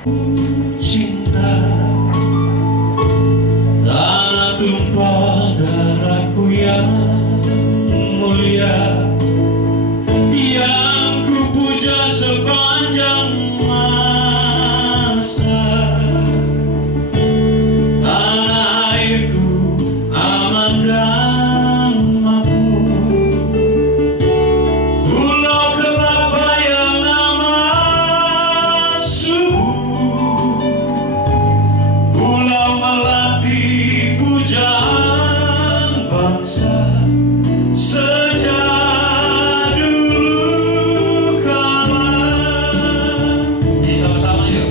Cinta tanah tumpah darahku yang mulia, yang ku puja sepanjang masa. Tanah airku aman dan makmur, pulau kelapa yang amat subur, pulau melati pujaan bangsa sejak dulu kala. Sama-sama yuk.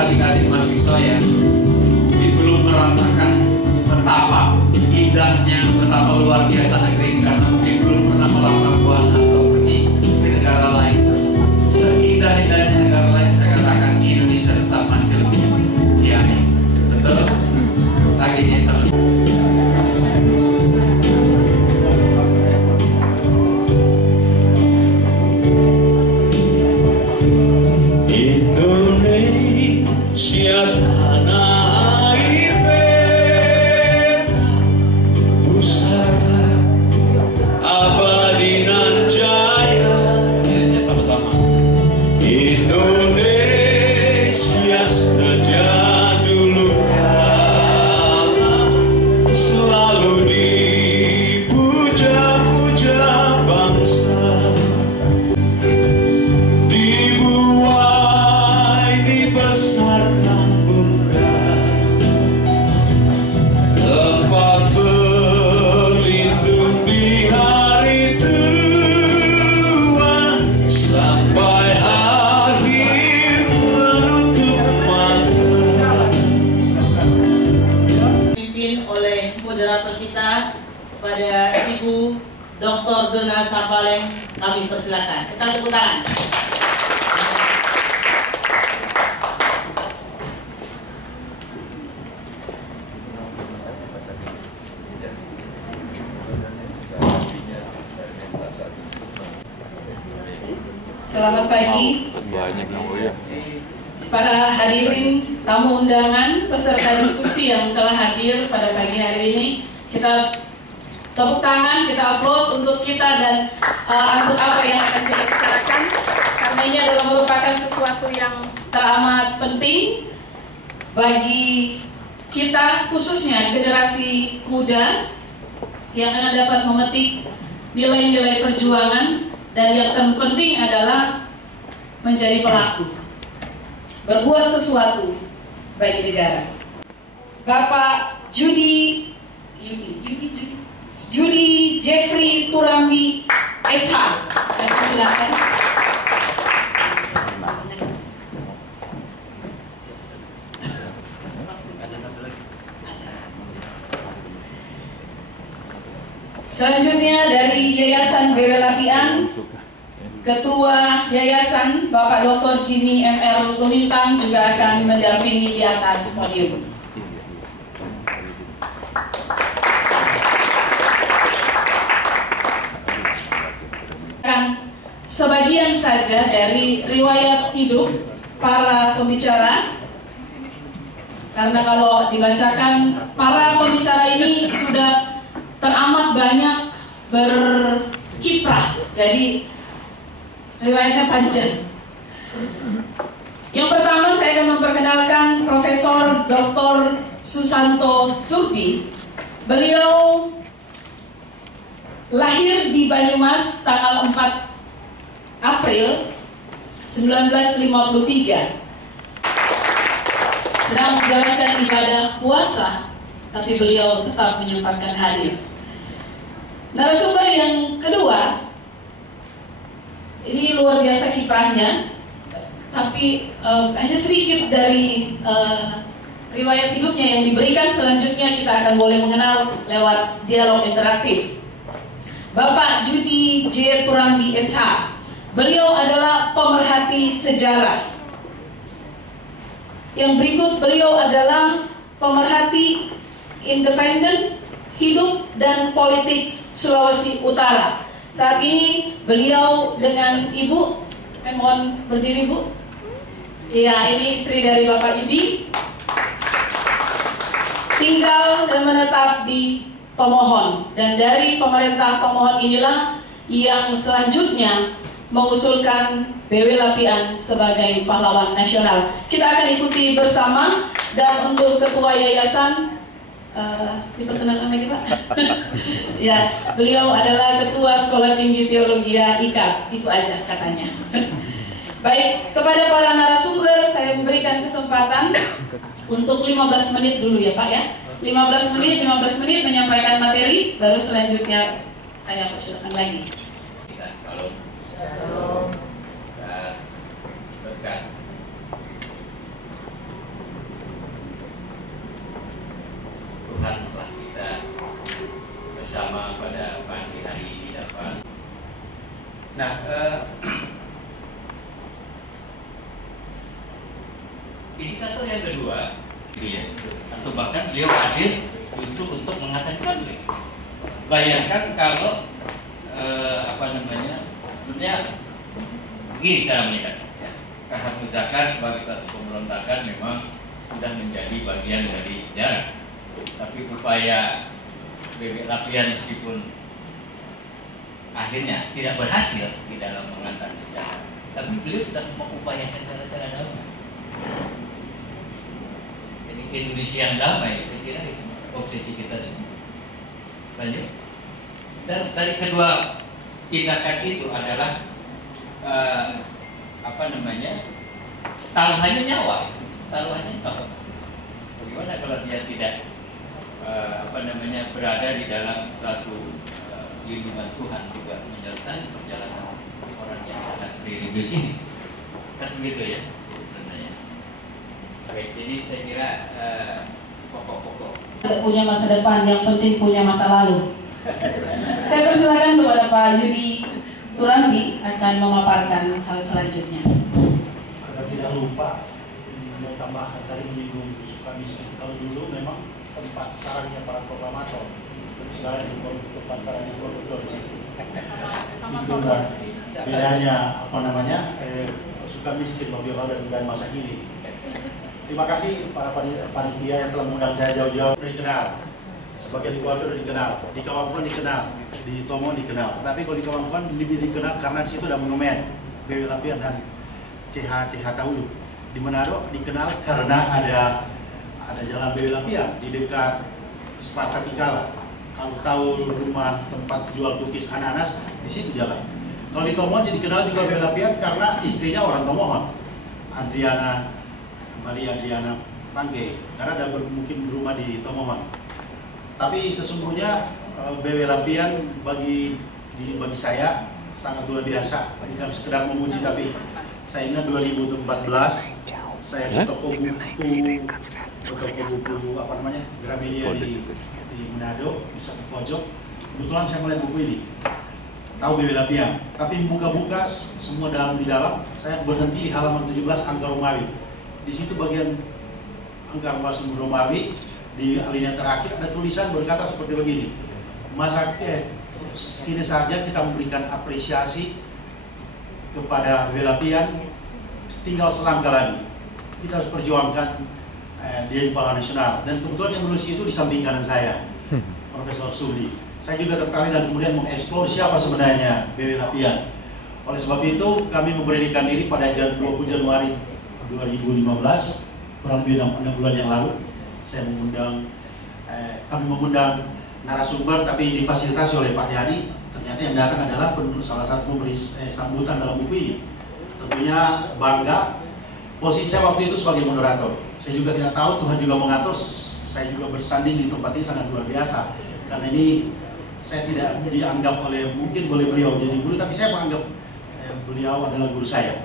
Adik-adik mahasiswa yang belum merasakan betapa indahnya, betapa luar biasa negeri, karena mungkin belum pernah melangkah buana atau pergi ke negara lain. Seindah-indahnya negara lain, saya katakan Indonesia tetap masih lebih ciamik. Betul? Laginya sama. Tanah air beta pusara abadi nan jaya. Sama-sama. Indonesia sejak dulu kala selalu dipuja-puja bangsa, dibuai, dibesarkan, tempat berlindung di hari tua sampai akhir menutup mata. Dipimpin oleh moderator kita pada Ibu Dr. Dona Sapaleng, kami persilakan. Kita tepuk tangan. Selamat pagi para hadirin tamu undangan, peserta diskusi yang telah hadir pada pagi hari ini. Kita tepuk tangan, kita aplaus untuk kita dan untuk apa yang akan kita bicarakan, karena ini adalah merupakan sesuatu yang teramat penting bagi kita, khususnya generasi muda yang akan dapat memetik nilai-nilai perjuangan. Dan yang terpenting adalah menjadi pelaku, berbuat sesuatu bagi negara. Bapak Judi Jeffrey Turambi SH, saya persilakan. Selanjutnya dari Yayasan Berelapian, Ketua Yayasan Bapak Dr. Jimmy MR Lumintang juga akan mendampingi di atas podium. Sebagian saja dari riwayat hidup para pembicara, karena kalau dibacakan para pembicara ini sudah teramat banyak berkiprah, jadi riwayatnya panjang. Yang pertama saya akan memperkenalkan Profesor Dr. Susanto Surpi. Beliau lahir di Banyumas tanggal 4 April 1953. Sedang menjalankan ibadah puasa, tapi beliau tetap menyempatkan hadir. Narasumber yang kedua, ini luar biasa kiprahnya, tapi hanya sedikit dari riwayat hidupnya yang diberikan. Selanjutnya kita akan boleh mengenal lewat dialog interaktif. Bapak Judi J. Turambi SH. Beliau adalah pemerhati sejarah. Yang berikut, beliau adalah pemerhati independen hidup dan politik Sulawesi Utara. Saat ini beliau dengan Ibu, mohon berdiri Bu. Iya, ini istri dari Bapak Yudi, tinggal dan menetap di Tomohon. Dan dari pemerintah Tomohon inilah yang selanjutnya mengusulkan BW Lapian sebagai pahlawan nasional. Kita akan ikuti bersama. Dan untuk ketua yayasan, diperkenalkan lagi Pak. Ya, beliau adalah ketua Sekolah Tinggi Teologi IKAT. Itu aja katanya. Baik, kepada para narasumber saya memberikan kesempatan untuk 15 menit dulu ya Pak ya. 15 menit menyampaikan materi, baru selanjutnya saya persilakan lagi. Shalom. Dan berkat Tuhan telah kita bersama pada pagi hari ini dapat. Nah, indikator yang kedua, ya, atau bahkan beliau hadir justru untuk mengatakan, bayangkan kalau sebenarnya begini cara melihatnya ya. Kahar Muzakar sebagai satu pemberontakan memang sudah menjadi bagian dari sejarah, tapi upaya BW Lapian meskipun akhirnya tidak berhasil di dalam mengatasi sejarah, tapi beliau sudah mengupayakan cara-cara damai. Jadi Indonesia yang damai, saya kira itu obsesi kita semua. Lanjut. Dan dari kedua tindakan itu adalah taruhannya nyawa. Bagaimana kalau dia tidak berada di dalam suatu lindungan Tuhan juga menyertai perjalanan orang yang sangat religius ini, kan begitu ya sebenarnya. Oke, jadi saya kira pokok-pokok punya masa depan, yang penting punya masa lalu. Saya persilakan kepada Pak Judi Turambi akan memaparkan hal selanjutnya. Agar tidak lupa, mau tambahkan tadi menyinggung Sukamiskin. Kalau dulu memang tempat sarangnya para proklamator, tapi sekarang di tempat sarangnya koruptor di situ. Itulah bedanya Sukamiskin dan masa kini. Terima kasih para panitia yang telah mengundang saya jauh-jauh. Dikenal sebagai di Kuala dikenal, di Kawangkuan dikenal, di Tomo dikenal. Tetapi kalau di Kawangkuan lebih dikenal karena di situ ada monumen BW Lapian dan CH Tahulu. Di Manado dikenal karena ada jalan BW Lapian di dekat Sparta Tikala. Kalau tahu rumah tempat jual cookies ananas, di situ jalan. Kalau di Tomohon dikenal juga BW Lapian karena istrinya orang Tomohon, Maria Adriana Pangge, karena ada mungkin berumah di Tomohon. Tapi sesungguhnya BW Lapian bagi saya sangat luar biasa. Bukan sekedar memuji, tapi saya ingat 2014 saya ke toko buku Gramedia di Manado, di satu pojok. Kebetulan saya melihat buku ini, tahu BW Lapian. Tapi buka-buka semua di dalam, saya berhenti di halaman 17 angka Romawi. Di situ bagian angka Romawi di alinea terakhir ada tulisan berkata seperti begini: kini saja kita memberikan apresiasi kepada BW Lapian, tinggal selangkah lagi kita harus perjuangkan dia di pahlawan nasional. Dan kebetulan yang menulis itu di samping kanan saya, Profesor Suli. Saya juga tertarik dan kemudian mengeksplor siapa sebenarnya BW Lapian. Oleh sebab itu kami memberanikan diri pada 20 Januari 2015, kurang lebih 6 bulan yang lalu. Kami mengundang narasumber, tapi difasilitasi oleh Pak Yani. Ternyata yang datang adalah salah satu pemberi sambutan dalam buku ini. Tentunya bangga. Posisi saya waktu itu sebagai moderator. Saya juga tidak tahu, Tuhan juga mengatur. Saya juga bersanding di tempat ini sangat luar biasa. Karena ini saya tidak dianggap mungkin boleh beliau jadi guru, tapi saya menganggap beliau adalah guru saya.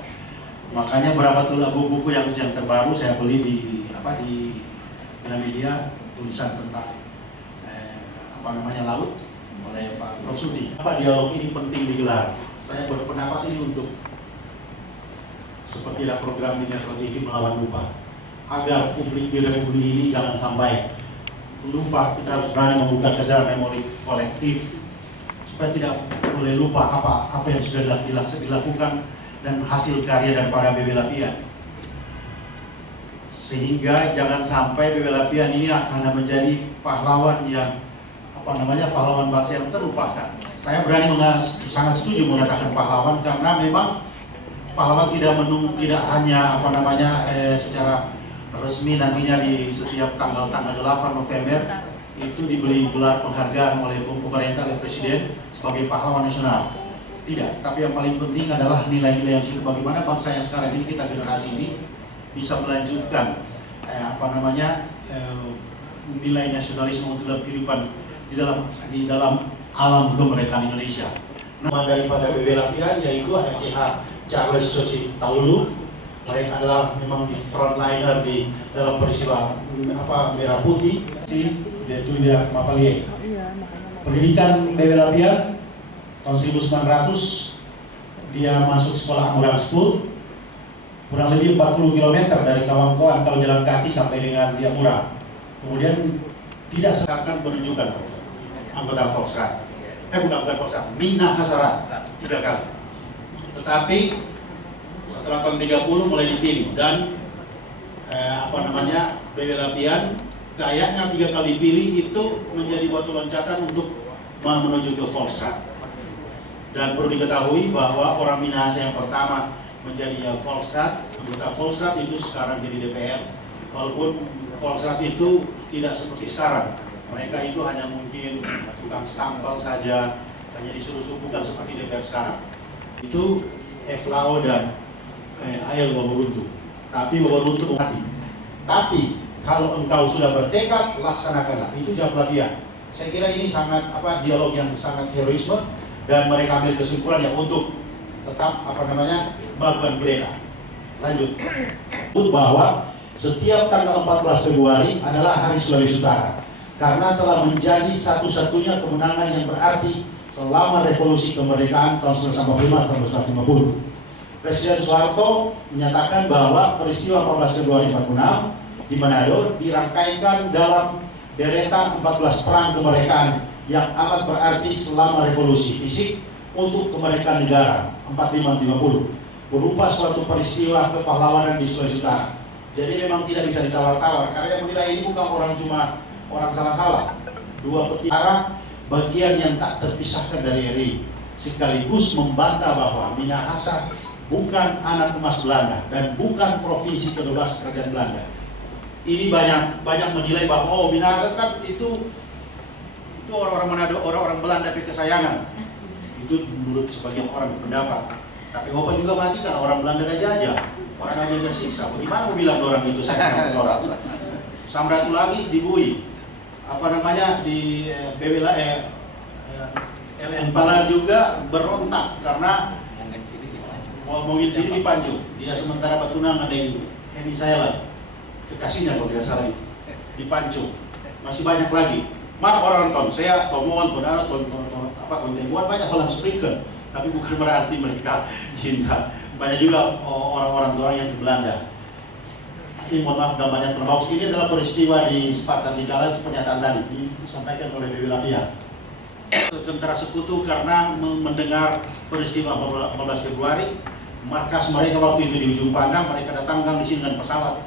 Makanya berapa buku yang terbaru saya beli di Gramedia, tulisan tentang laut oleh Pak Prof. Sudi. Dialog ini penting digelar. Saya berpendapat ini untuk sepertilah program Metro TV melawan lupa, agar publik di Republik ini jangan sampai lupa. Kita harus berani membuka kejar memori kolektif supaya tidak boleh lupa apa yang sudah dilakukan dan hasil karya daripada BW Lapian, sehingga jangan sampai BW Lapian ini akan menjadi pahlawan yang pahlawan bangsa yang terlupakan. Saya berani sangat setuju mengatakan pahlawan, karena memang pahlawan tidak hanya secara resmi nantinya di setiap tanggal 8 November itu diberi gelar penghargaan oleh pemerintah, oleh Presiden sebagai pahlawan nasional. Tidak, tapi yang paling penting adalah nilai-nilai yang situ, bagaimana bangsa yang sekarang ini, kita generasi ini bisa melanjutkan nilai nasionalisme dalam kehidupan di dalam alam kemerdekaan Indonesia. Nama daripada BW Lapian yaitu ada CH Charles Joseph Taulu. Mereka adalah memang di frontliner di dalam peristiwa Merah Putih, yaitu dia Mapalie. Pendidikan BW Lapian tahun 1900 dia masuk sekolah Amurang School, kurang lebih 40 km dari Kawangkoan kalau jalan kaki sampai dengan di Amurang. Kemudian tidak seakan menunjukkan anggota Volksrat, bukan Volksrat, Minahasa 3 kali. Tetapi setelah tahun 30 mulai dipilih dan BW Lapian kayaknya 3 kali pilih itu menjadi batu loncatan untuk menuju ke Volksrat. Dan perlu diketahui bahwa orang Minahasa yang pertama menjadi Volksrat, anggota Volksrat itu sekarang jadi DPR. Walaupun Volksrat itu tidak seperti sekarang, mereka itu hanya mungkin tukang stampel saja, hanya disuruh bukan seperti DPR sekarang. Itu Eflao dan Ael Waworuntu. Tapi Waworuntu mati. Tapi kalau engkau sudah bertekad, laksanakanlah. Itu jawab Lapian. Saya kira ini sangat dialog yang sangat heroisme, dan mereka ambil kesimpulan yang untuk tetap melakukan bereda. Lanjut. Bahwa setiap tanggal 14 Februari adalah Hari Sulawesi Utara, karena telah menjadi satu-satunya kemenangan yang berarti selama revolusi kemerdekaan tahun 1945-1950. Presiden Soeharto menyatakan bahwa peristiwa 14 Februari 46 di Manado dirangkaikan dalam deretan 14 perang kemerdekaan yang amat berarti selama revolusi fisik untuk kemerdekaan negara 45-50, berupa suatu peristiwa kepahlawanan di Sulawesi Utara. Jadi memang tidak bisa ditawar-tawar, karena yang menilai ini bukan orang salah-salah. Dua petara bagian yang tak terpisahkan dari RI, sekaligus membantah bahwa Minahasa bukan anak emas Belanda dan bukan provinsi ke-12 kerajaan Belanda. Ini banyak menilai bahwa Minahasa kan itu orang-orang Manado, orang-orang Belanda kesayangan. Itu menurut sebagian orang berpendapat. Tapi Bapak juga mati karena orang Belanda dah jajah, orang aja tersiksa. Bagaimana mau bilang orang itu sayang sama orang? Samratulangi di Bui, di LN Palar juga berontak karena ngomongin sini di Panju. Dia sementara Batunang ada yang Hemi Sayala, kekasihnya kalau tidak salah itu di Panju. Masih banyak lagi. Orang ton, saya Tomoan, Tonano, Tembuan, banyak Holland Sprinkle, tapi bukan berarti mereka cinta. Banyak juga orang-orang yang ke Belanda. Mohon maaf gambarnya terbagus. Ini adalah peristiwa di Spartan di Kala, pernyataan tadi disampaikan oleh BW Lapian. Tentara Sekutu karena mendengar peristiwa 14 Februari, markas mereka waktu itu di ujung pandang, mereka datangkan di sini dengan pesawat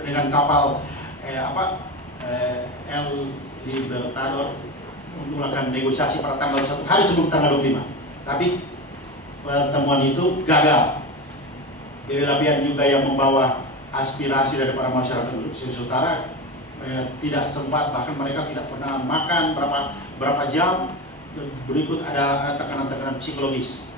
dengan kapal El Libertador untuk melakukan negosiasi pada tanggal 1 hari sebelum tanggal 25. Tapi pertemuan itu gagal. PB-Lapian juga yang membawa aspirasi daripada masyarakat Sulawesi Utara tidak sempat, bahkan mereka tidak pernah makan berapa jam. Berikut ada tekanan-tekanan psikologis.